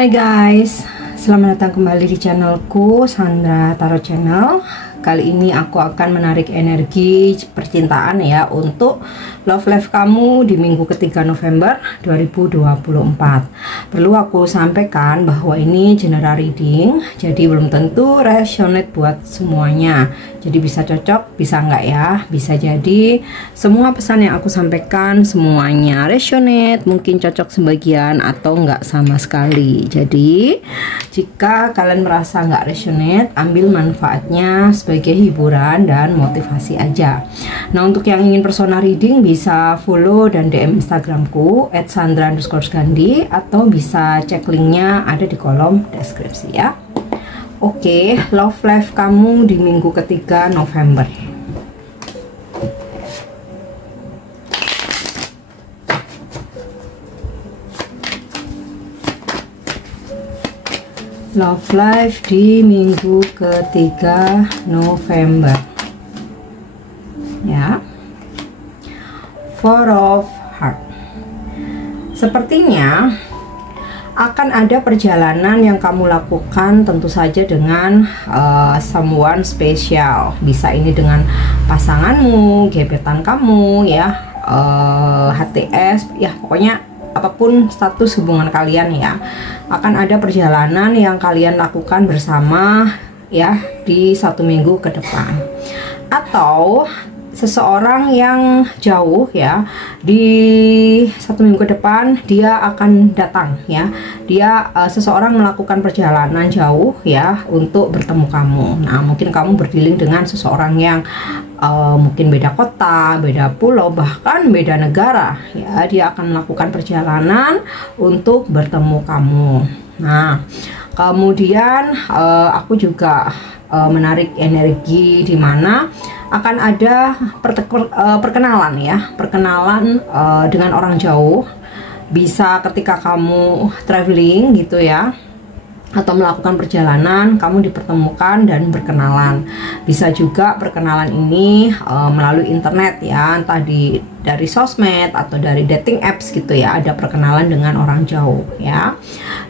Hai guys, selamat datang kembali di channelku Sandra Tarot Channel. Kali ini aku akan menarik energi percintaan ya untuk love life kamu di minggu ketiga November 2024. Perlu aku sampaikan bahwa ini general reading, jadi belum tentu resonate buat semuanya. Jadi bisa cocok, bisa enggak ya. Bisa jadi semua pesan yang aku sampaikan semuanya resonate, mungkin cocok sebagian atau enggak sama sekali. Jadi jika kalian merasa enggak resonate, ambil manfaatnya sebagai hiburan dan motivasi aja. Nah, untuk yang ingin personal reading bisa follow dan DM Instagramku @sandra_gandhi atau bisa cek linknya ada di kolom deskripsi ya. Oke, love life kamu di minggu ketiga November. Love life di minggu ketiga November. Ya. Four of Heart. Sepertinya akan ada perjalanan yang kamu lakukan tentu saja dengan someone spesial. Bisa ini dengan pasanganmu, gebetan kamu ya, HTS ya, pokoknya apapun status hubungan kalian ya. Akan ada perjalanan yang kalian lakukan bersama ya di 1 minggu ke depan. Atau seseorang yang jauh ya, di 1 minggu ke depan dia akan datang ya. Dia seseorang melakukan perjalanan jauh ya untuk bertemu kamu. Nah, mungkin kamu berdealing dengan seseorang yang mungkin beda kota, beda pulau, bahkan beda negara ya. Dia akan melakukan perjalanan untuk bertemu kamu. Nah, kemudian aku juga menarik energi di mana akan ada perkenalan ya, perkenalan dengan orang jauh. Bisa ketika kamu traveling gitu ya, atau melakukan perjalanan, kamu dipertemukan dan berkenalan. Bisa juga perkenalan ini melalui internet ya, entah dari sosmed atau dari dating apps gitu ya, ada perkenalan dengan orang jauh ya.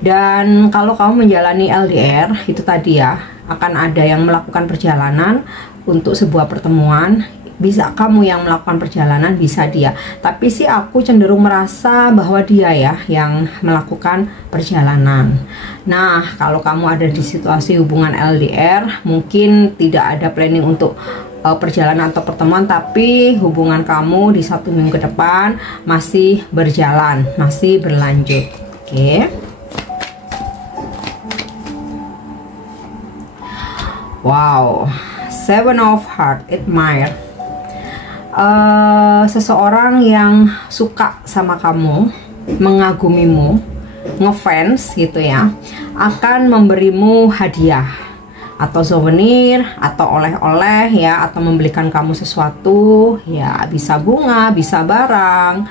Dan kalau kamu menjalani LDR itu tadi ya, akan ada yang melakukan perjalanan untuk sebuah pertemuan. Bisa kamu yang melakukan perjalanan, bisa dia. Tapi sih aku cenderung merasa bahwa dia ya yang melakukan perjalanan. Nah, kalau kamu ada di situasi hubungan LDR, mungkin tidak ada planning untuk perjalanan atau pertemuan, tapi hubungan kamu di 1 minggu ke depan masih berjalan, masih berlanjut. Oke. Wow, Seven of Heart, admire. Seseorang yang suka sama kamu, mengagumimu, ngefans gitu ya, akan memberimu hadiah atau souvenir atau oleh-oleh ya, atau membelikan kamu sesuatu ya, bisa bunga, bisa barang,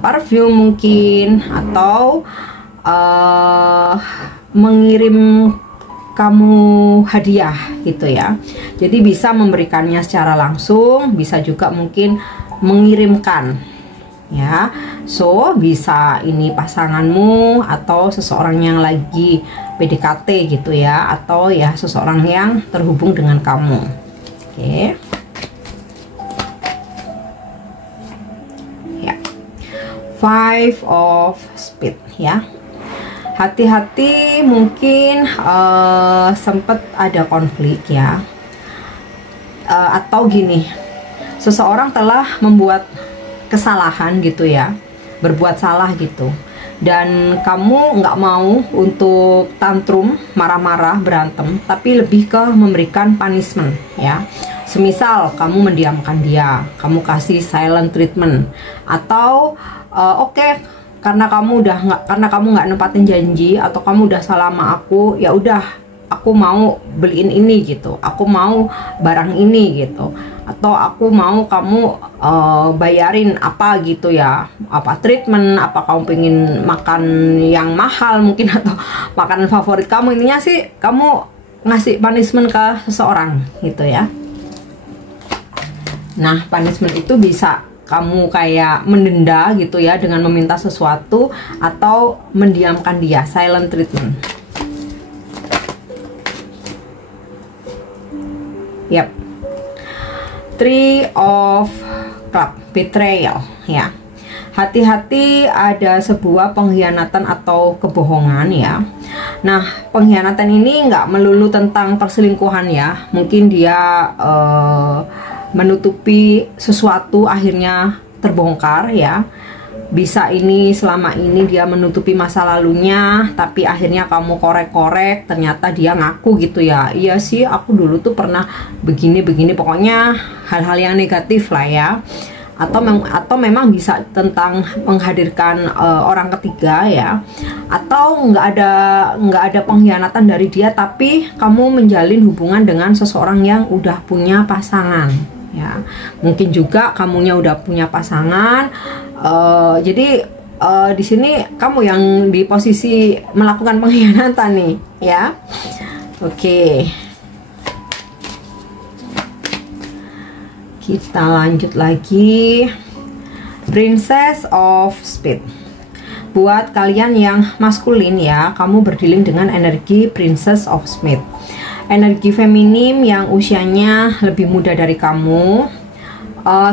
parfum mungkin, atau mengirim kamu hadiah gitu ya. Jadi bisa memberikannya secara langsung, bisa juga mungkin mengirimkan ya. So bisa ini pasanganmu atau seseorang yang lagi PDKT gitu ya, atau ya seseorang yang terhubung dengan kamu. Oke. Ya. Five of Spades ya. Hati-hati, mungkin sempat ada konflik ya, atau gini, seseorang telah membuat kesalahan gitu ya, berbuat salah gitu, dan kamu nggak mau untuk tantrum, marah-marah, berantem, tapi lebih ke memberikan punishment ya. Semisal kamu mendiamkan dia, kamu kasih silent treatment, atau oke, karena kamu nggak nempatin janji, atau kamu udah salah sama aku, ya udah aku mau beliin ini gitu, aku mau barang ini gitu, atau aku mau kamu bayarin apa gitu ya, apa treatment, apa kamu pengen makan yang mahal mungkin, atau makanan favorit kamu. Intinya sih kamu ngasih punishment ke seseorang gitu ya. Nah, punishment itu bisa kamu kayak mendenda gitu ya dengan meminta sesuatu atau mendiamkan dia, silent treatment. Yap. Three of Cup, betrayal ya. Hati-hati, ada sebuah pengkhianatan atau kebohongan ya. Nah, pengkhianatan ini nggak melulu tentang perselingkuhan ya. Mungkin dia menutupi sesuatu akhirnya terbongkar ya. Bisa ini selama ini dia menutupi masa lalunya, tapi akhirnya kamu korek-korek, ternyata dia ngaku gitu ya. Iya sih, aku dulu tuh pernah begini-begini, pokoknya hal-hal yang negatif lah ya. Atau memang bisa tentang menghadirkan orang ketiga ya. Atau nggak ada pengkhianatan dari dia, tapi kamu menjalin hubungan dengan seseorang yang udah punya pasangan ya. Mungkin juga kamunya udah punya pasangan, jadi di sini kamu yang di posisi melakukan pengkhianatan nih ya. Oke, kita lanjut lagi. Princess of Spades. Buat kalian yang maskulin ya, kamu berdealing dengan energi Princess of Spades, energi feminim yang usianya lebih muda dari kamu.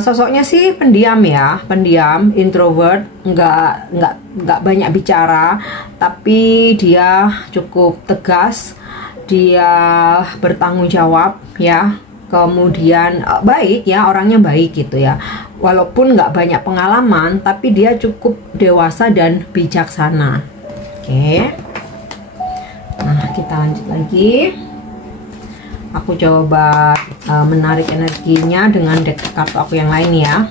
Sosoknya sih pendiam ya, pendiam, introvert, nggak banyak bicara, tapi dia cukup tegas, dia bertanggung jawab ya. Kemudian baik ya, orangnya baik gitu ya. Walaupun nggak banyak pengalaman, tapi dia cukup dewasa dan bijaksana. Oke. Nah, kita lanjut lagi. Aku coba menarik energinya dengan deck kartu aku yang lain ya.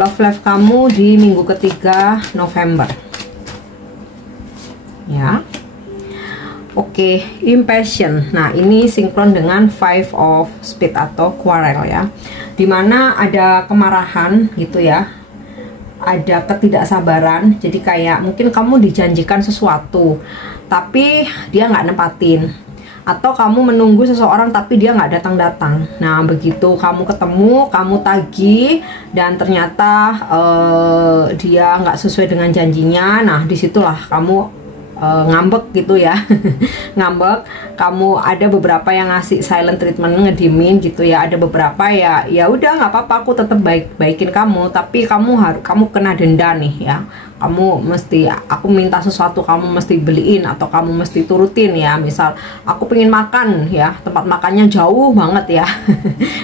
Love life kamu di minggu ketiga November. Ya. Oke, impatient. Nah, ini sinkron dengan Five of Spades atau quarrel ya. Dimana ada kemarahan gitu ya. Ada ketidaksabaran. Jadi kayak mungkin kamu dijanjikan sesuatu, tapi dia nggak nepatin. Atau kamu menunggu seseorang tapi dia nggak datang-datang. Nah, begitu kamu ketemu, kamu tagih dan ternyata dia nggak sesuai dengan janjinya. Nah, disitulah kamu ngambek gitu ya. Ngambek. Kamu ada beberapa yang ngasih silent treatment, ngedimin gitu ya. Ada beberapa ya udah nggak apa-apa, aku tetap baikin kamu, tapi kamu kena denda nih ya. Kamu mesti, aku minta sesuatu kamu mesti beliin atau kamu mesti turutin ya. Misal aku pengen makan ya, tempat makannya jauh banget ya.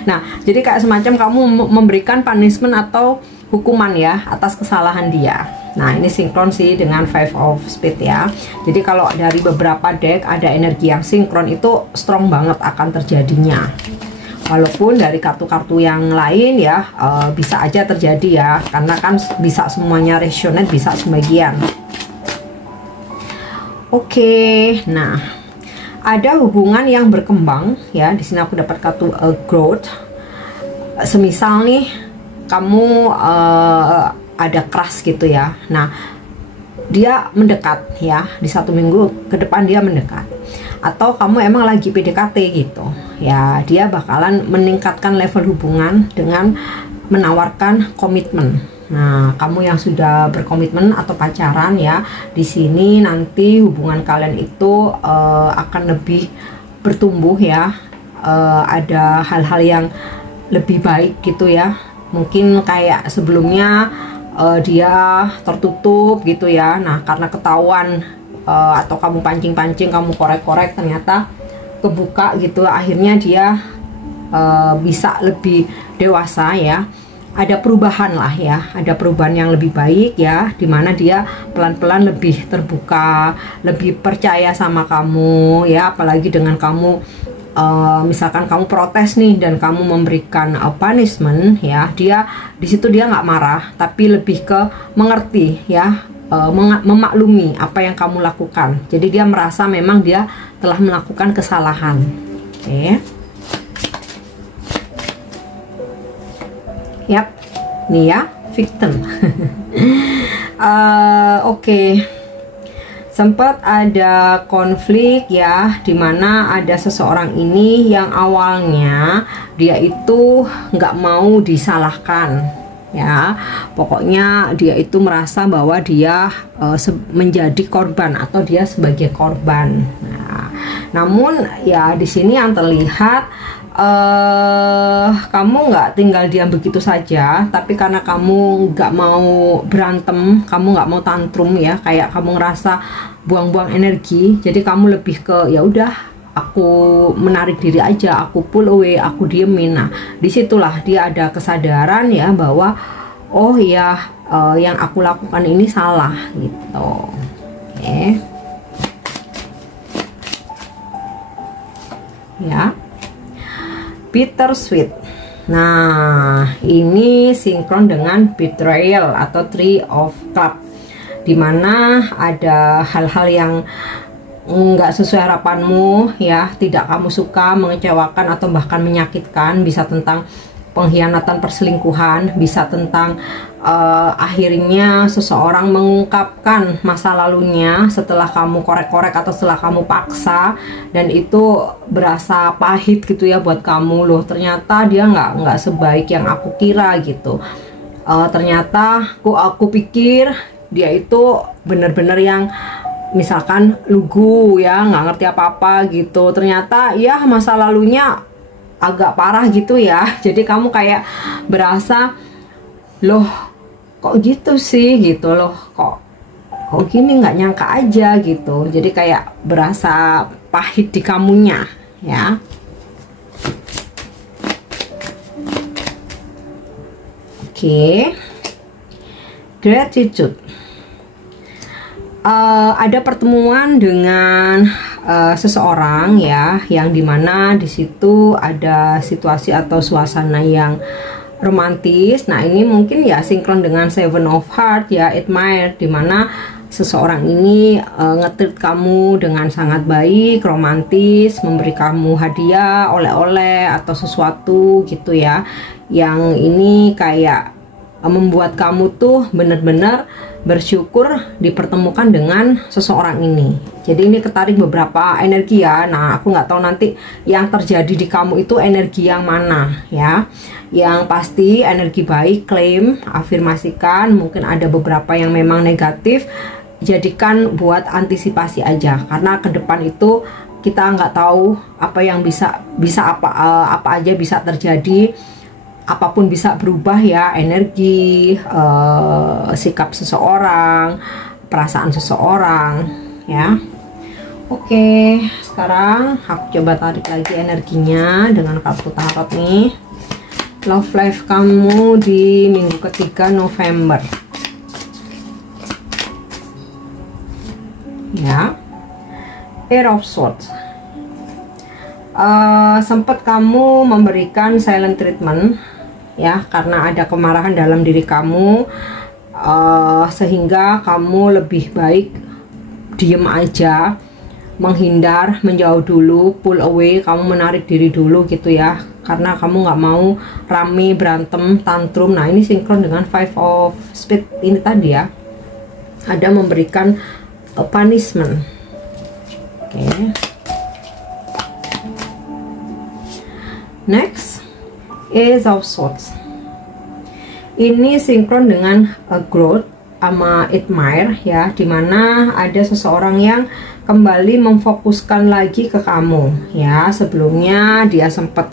Nah, jadi kayak semacam kamu memberikan punishment atau hukuman ya atas kesalahan dia. Nah, ini sinkron sih dengan Five of Spades ya. Jadi kalau dari beberapa deck ada energi yang sinkron, itu strong banget akan terjadinya. Walaupun dari kartu-kartu yang lain ya bisa aja terjadi ya, karena kan bisa semuanya resonate, bisa sebagian. Oke, nah ada hubungan yang berkembang ya. Di sini aku dapat kartu growth. Semisal nih kamu ada crush gitu ya. Nah, dia mendekat ya, di 1 minggu ke depan dia mendekat. Atau kamu emang lagi PDKT gitu ya, dia bakalan meningkatkan level hubungan dengan menawarkan komitmen. Nah, kamu yang sudah berkomitmen atau pacaran ya, di sini nanti hubungan kalian itu akan lebih bertumbuh ya. Ada hal-hal yang lebih baik gitu ya. Mungkin kayak sebelumnya dia tertutup gitu ya. Nah, karena ketahuan atau kamu pancing-pancing, kamu korek-korek, ternyata kebuka gitu, akhirnya dia bisa lebih dewasa ya. Ada perubahan lah ya, ada perubahan yang lebih baik ya, dimana dia pelan-pelan lebih terbuka, lebih percaya sama kamu ya. Apalagi dengan kamu misalkan kamu protes nih dan kamu memberikan punishment ya, dia di situ dia nggak marah, tapi lebih ke mengerti ya, memaklumi apa yang kamu lakukan. Jadi dia merasa memang dia telah melakukan kesalahan. Oke. Yap, nih ya, victim. Oke. Sempat ada konflik ya, dimana ada seseorang ini yang awalnya dia itu nggak mau disalahkan ya. Pokoknya dia itu merasa bahwa dia menjadi korban atau dia sebagai korban. Nah, namun ya di sini yang terlihat kamu nggak tinggal diam begitu saja, tapi karena kamu nggak mau berantem, kamu nggak mau tantrum ya, kayak kamu ngerasa buang-buang energi, jadi kamu lebih ke ya udah aku menarik diri aja, aku pull away, aku diemin. Nah disitulah dia ada kesadaran ya bahwa oh ya yang aku lakukan ini salah gitu. Oke. Ya, bittersweet. Nah ini sinkron dengan betrayal atau Three of Cups, dimana ada hal-hal yang nggak sesuai harapanmu ya, tidak kamu suka, mengecewakan atau bahkan menyakitkan. Bisa tentang pengkhianatan, perselingkuhan, bisa tentang akhirnya seseorang mengungkapkan masa lalunya setelah kamu korek-korek atau setelah kamu paksa, dan itu berasa pahit gitu ya buat kamu. Loh ternyata dia nggak sebaik yang aku kira gitu. Ternyata aku pikir dia itu bener-bener yang misalkan lugu ya, nggak ngerti apa-apa gitu. Ternyata ya masa lalunya agak parah gitu ya. Jadi kamu kayak berasa loh kok gitu sih gitu, loh kok gini, nggak nyangka aja gitu. Jadi kayak berasa pahit di kamunya ya. Oke. Gratitude. Ada pertemuan dengan seseorang ya, yang dimana di situ ada situasi atau suasana yang romantis. Nah ini mungkin ya sinkron dengan Seven of Hearts ya, admire, dimana seseorang ini nge-treat kamu dengan sangat baik, romantis, memberi kamu hadiah, oleh-oleh atau sesuatu gitu ya, yang ini kayak membuat kamu tuh bener-bener bersyukur dipertemukan dengan seseorang ini. Jadi ini ketarik beberapa energi ya. Nah aku nggak tahu nanti yang terjadi di kamu itu energi yang mana ya. Yang pasti energi baik, klaim, afirmasikan. Mungkin ada beberapa yang memang negatif, jadikan buat antisipasi aja, karena ke depan itu kita nggak tahu apa yang bisa apa aja bisa terjadi. Apapun bisa berubah ya, energi, sikap seseorang, perasaan seseorang ya. Oke, sekarang aku coba tarik lagi energinya dengan kartu tarot nih. Love life kamu di minggu ketiga November ya. Air of Swords. Sempat kamu memberikan silent treatment ya, karena ada kemarahan dalam diri kamu, sehingga kamu lebih baik diem aja, menghindar, menjauh dulu, pull away, kamu menarik diri dulu gitu ya, karena kamu nggak mau rame, berantem, tantrum. Nah ini sinkron dengan Five of Spades ini tadi ya, ada memberikan punishment. Oke. Next, Ace of Swords. Ini sinkron dengan growth sama admire ya, dimana ada seseorang yang kembali memfokuskan lagi ke kamu ya. Sebelumnya dia sempat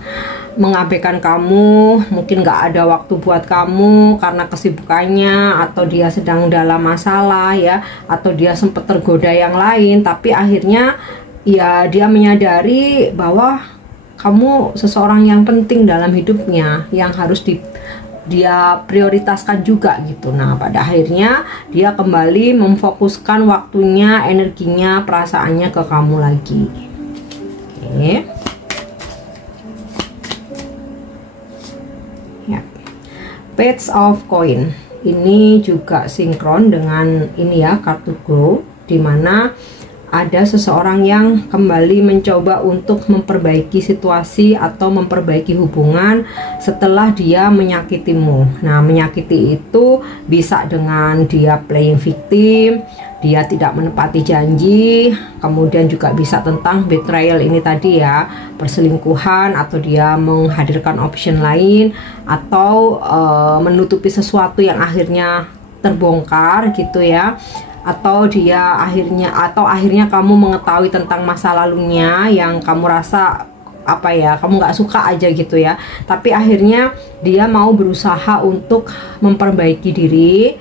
mengabaikan kamu, mungkin nggak ada waktu buat kamu karena kesibukannya, atau dia sedang dalam masalah ya, atau dia sempat tergoda yang lain. Tapi akhirnya ya dia menyadari bahwa kamu seseorang yang penting dalam hidupnya, yang harus dia prioritaskan juga gitu. Nah pada akhirnya dia kembali memfokuskan waktunya, energinya, perasaannya ke kamu lagi. Oke. Ya. Page of Coin. Ini juga sinkron dengan ini ya, kartu Grow, dimana ada seseorang yang kembali mencoba untuk memperbaiki situasi atau memperbaiki hubungan setelah dia menyakitimu. Nah menyakiti itu bisa dengan dia playing victim, dia tidak menepati janji. Kemudian juga bisa tentang betrayal ini tadi ya, perselingkuhan, atau dia menghadirkan option lain, atau menutupi sesuatu yang akhirnya terbongkar gitu ya, atau akhirnya kamu mengetahui tentang masa lalunya yang kamu rasa apa ya, kamu nggak suka aja gitu ya, tapi akhirnya dia mau berusaha untuk memperbaiki diri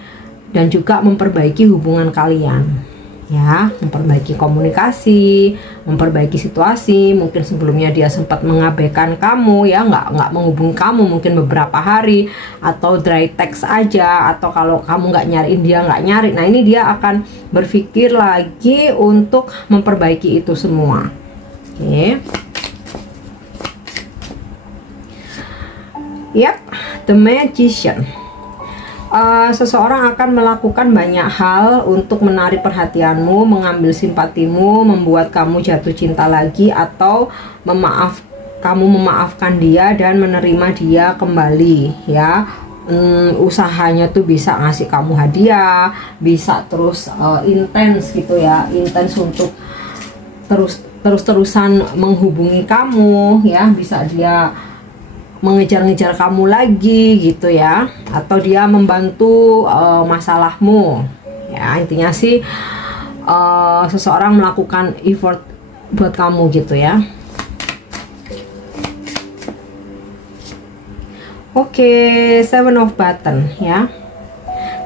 dan juga memperbaiki hubungan kalian ya, memperbaiki komunikasi, memperbaiki situasi. Mungkin sebelumnya dia sempat mengabaikan kamu ya, nggak menghubungi kamu mungkin beberapa hari, atau dry text aja, atau kalau kamu nggak nyariin dia nggak nyari. Nah ini dia akan berpikir lagi untuk memperbaiki itu semua. Oke. Yap, The Magician. Seseorang akan melakukan banyak hal untuk menarik perhatianmu, mengambil simpatimu, membuat kamu jatuh cinta lagi, atau kamu memaafkan dia dan menerima dia kembali ya. Usahanya tuh bisa ngasih kamu hadiah, bisa terus intens gitu ya, intens untuk terus-terusan menghubungi kamu ya, bisa dia mengejar-ngejar kamu lagi gitu ya, atau dia membantu masalahmu ya. Intinya sih seseorang melakukan effort buat kamu gitu ya. Oke, Seven of Button ya.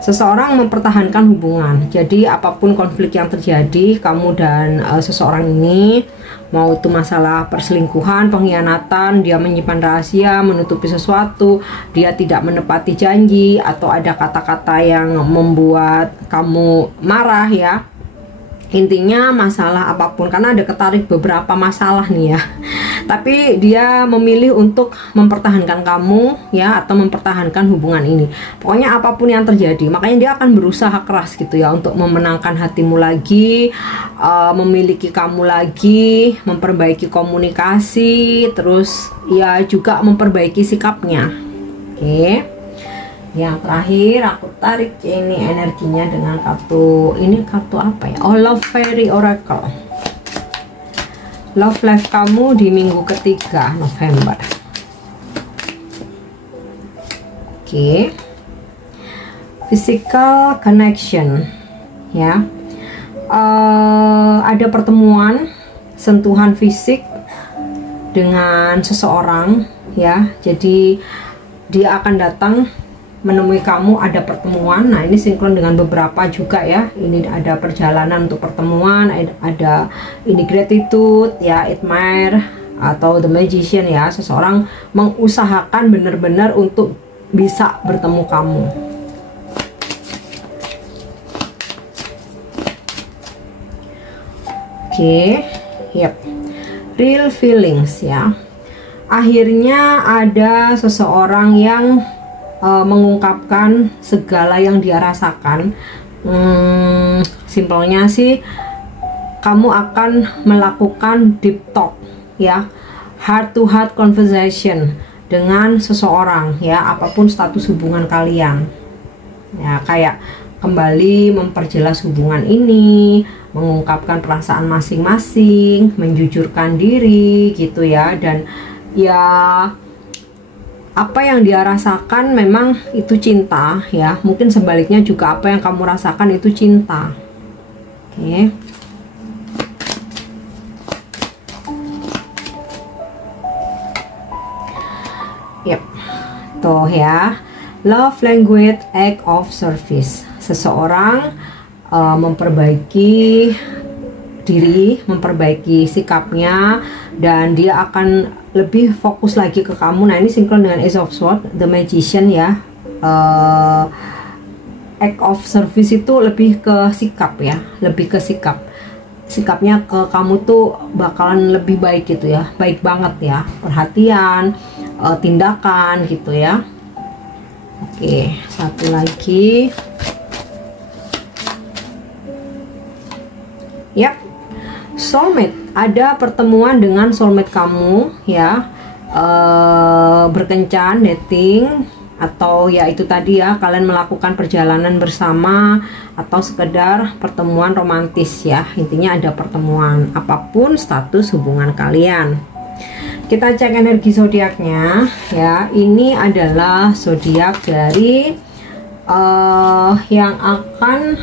Seseorang mempertahankan hubungan. Jadi apapun konflik yang terjadi, kamu dan seseorang ini, mau itu masalah perselingkuhan, pengkhianatan, dia menyimpan rahasia, menutupi sesuatu, dia tidak menepati janji, atau ada kata-kata yang membuat kamu marah ya. Intinya masalah apapun, karena ada ketarik beberapa masalah nih ya, tapi dia memilih untuk mempertahankan kamu ya, atau mempertahankan hubungan ini. Pokoknya apapun yang terjadi, makanya dia akan berusaha keras gitu ya untuk memenangkan hatimu lagi, memiliki kamu lagi, memperbaiki komunikasi, terus ya juga memperbaiki sikapnya. Oke. Yang terakhir aku tarik ini energinya dengan kartu, ini kartu apa ya? Oh, Love Fairy Oracle. Love life kamu di minggu ketiga November. Oke. Physical connection ya. Ada pertemuan, sentuhan fisik dengan seseorang ya. Jadi dia akan datang menemui kamu, ada pertemuan. Nah ini sinkron dengan beberapa juga ya, ini ada perjalanan untuk pertemuan, ada ini gratitude ya, admire, atau The Magician ya. Seseorang mengusahakan benar-benar untuk bisa bertemu kamu. Oke, yep. Real feelings ya. Akhirnya ada seseorang yang mengungkapkan segala yang dia rasakan. Simpelnya sih, kamu akan melakukan deep talk ya, heart to heart conversation dengan seseorang ya, apapun status hubungan kalian ya, kayak kembali memperjelas hubungan ini, mengungkapkan perasaan masing-masing, menjujurkan diri gitu ya. Dan ya apa yang dia rasakan memang itu cinta ya, mungkin sebaliknya juga apa yang kamu rasakan itu cinta. Oke. Yep. Tuh ya, love language act of service. Seseorang memperbaiki diri, memperbaiki sikapnya, dan dia akan lebih fokus lagi ke kamu. Nah ini sinkron dengan Ace of Swords, The Magician ya. Act of service itu lebih ke sikap ya, lebih ke sikap. Sikapnya ke kamu tuh bakalan lebih baik gitu ya, baik banget ya, perhatian, tindakan gitu ya. Oke, satu lagi. Yap, soulmate. Ada pertemuan dengan soulmate kamu ya, berkencan, dating atau ya itu tadi ya, kalian melakukan perjalanan bersama atau sekedar pertemuan romantis ya. Intinya ada pertemuan, apapun status hubungan kalian. Kita cek energi zodiaknya ya. Ini adalah zodiak dari yang akan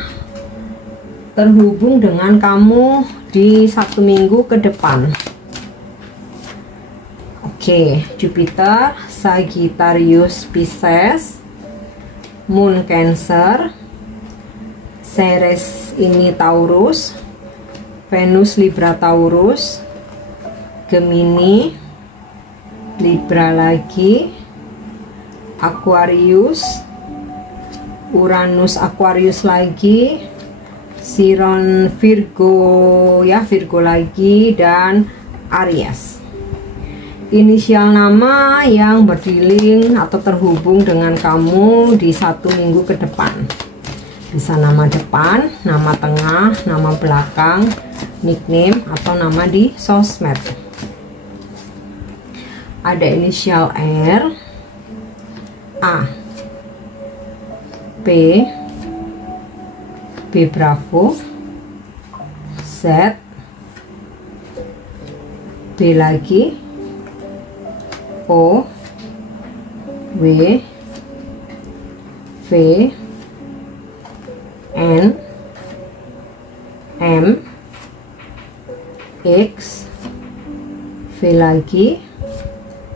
terhubung dengan kamu di 1 minggu ke depan. Oke, Jupiter, Sagittarius, Pisces, Moon Cancer, Ceres ini Taurus, Venus Libra Taurus, Gemini, Libra lagi, Aquarius, Uranus Aquarius lagi, Chiron Virgo ya, Virgo lagi, dan Aries. Inisial nama yang berdiling atau terhubung dengan kamu di 1 minggu ke depan. Bisa nama depan, nama tengah, nama belakang, nickname, atau nama di sosmed. Ada inisial R, A, P, B Bravo, Z, B lagi, O, W, V, N, M, X, V lagi,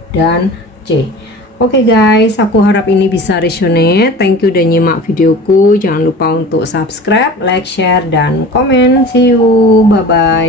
dan C. Oke guys, aku harap ini bisa resonate. Thank you udah nyimak videoku. Jangan lupa untuk subscribe, like, share, dan komen. See you, bye bye.